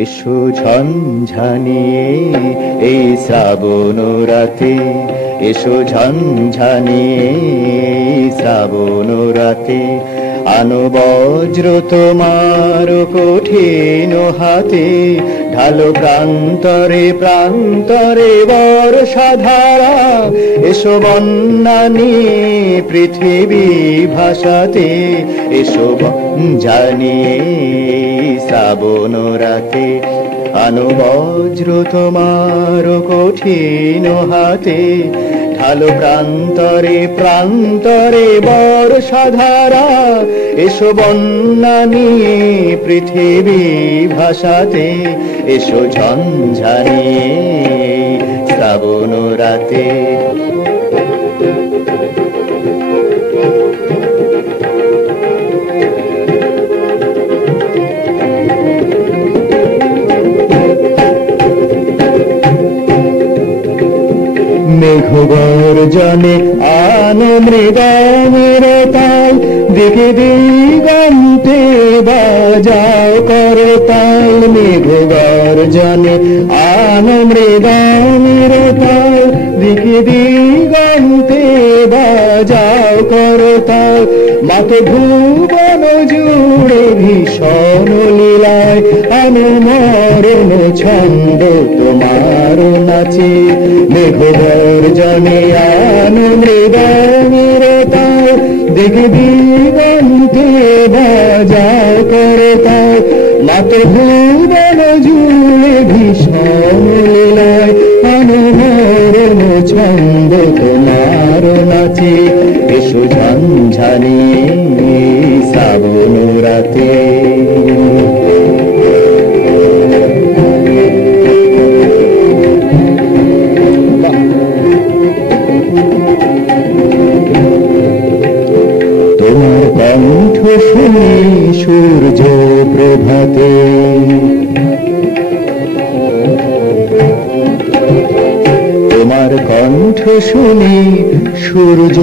এসো ঝঞ্ঝানিয়ে এই শ্রাবণ রাতে, এসো ঝঞ্ঝানিয়ে শ্রাবণ রাতে। আনো বজ্র তোমার কঠিন হাতে, ঢালো প্রান্তরে প্রান্তরে বর্ষাধারা। এসো বন্যা নিয়ে পৃথিবী ভাসাতে, এসো জানিয়ে শ্রাবণ রাতে। আনো বজ্র তোমার কঠিন হাতে, ঢালো প্রান্তরে প্রান্তরে বর্ষাধারা। এসো বন্যা নিয়ে পৃথিবী ভাসাতে, এসো ঝঞ্ঝানিয়ে শ্রাবণ রাতে। মেঘ গর্জনে আনো মৃদঙ্গের তাল, দিকে দিগন্তে বাজাও করতাল। মেঘ গর্জনে আনো মৃদঙ্গের তাল, দিকে দিগন্তে বাজাও করতাল। মাত ভুবন জুড়ে ভীষণ লীলায়, আনো মরণ ছন্দ তোমার নাচে। মেঘ গর্জনে আনো মৃদঙ্গের তাল, দিকে দিগন্তে বাজাও করতাল। মাত ভুবন জুড়ে ভীষণ লীলায়, আনো মরণ ছন্দ তোমার নাচে। এসো ঝঞ্ঝানিয়ে শ্রাবণ রাতে। তোমার কণ্ঠ শুনি সূর্য প্রভাতে, তোমার কণ্ঠ শুনি সূর্য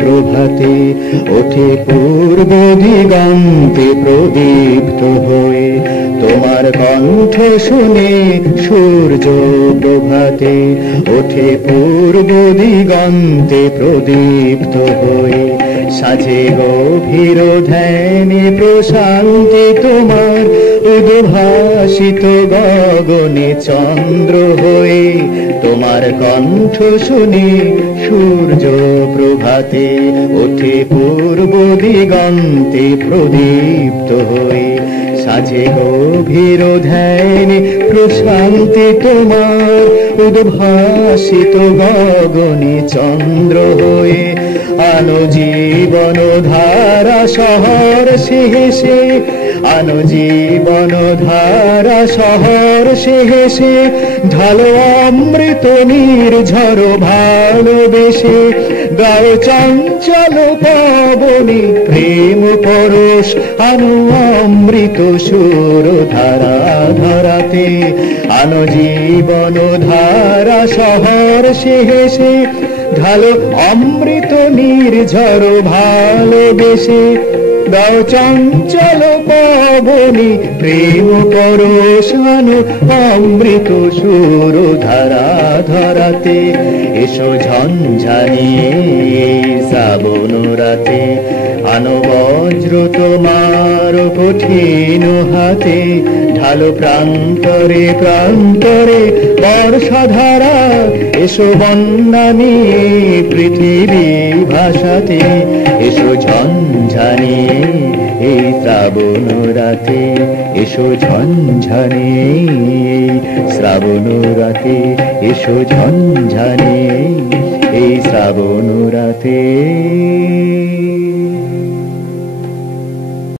প্রভাতে। ওঠে পূর্ব দিগন্তে প্রদীপ্ত হয়ে, তোমার কণ্ঠ শুনে সূর্য প্রভাতে। ওঠে পূর্ব দিগন্তে প্রদীপ্ত হয়ে, সাজে গভীর ধ্যানে প্রশান্তি তোমার। উদ্ভাসিত গগনে চন্দ্র হয়ে, তোমার কণ্ঠ শুনে সূর্য প্রভাতে। ওঠে পূর্ব দিগন্তে প্রদীপ্ত হয়ে, সাজে গভীর ধ্যানে প্রশান্তি তোমার। উদ্ভাসিত গগনে চন্দ্র হয়ে, আনো জীবন ধারা শহর শেষে। আনো জীবন ধারা শহর শেষে, ঢালো অমৃত নির্ঝর ভালোবেসে। গায়ে চঞ্চল পাবনি প্রেম পরশ, আনো অমৃত সুর ধারা ধরাতে। আনো জীবন ধারা শহর শেষে, ঢালো অমৃত নির্ঝর ভালোবেসে। দাও চঞ্চল পাবনি প্রেম পরশ, আনো অমৃত সুর ধারা ধরাতে। এসো ঝঞ্ঝানিয়ে শ্রাবণ রাতে, আনো বজ্র তোমার কঠিন হাতে। ঢালো প্রান্তরে প্রান্তরে বর্ষাধারা, এসো বন্যা নিয়ে পৃথিবী ভাসাতে। এসো ঝঞ্ঝানিয়ে এই শ্রাবণ রাতে, এসো ঝঞ্ঝানিয়ে শ্রাবণ রাতে। এসো ঝঞ্ঝানিয়ে এই শ্রাবণ রাতে।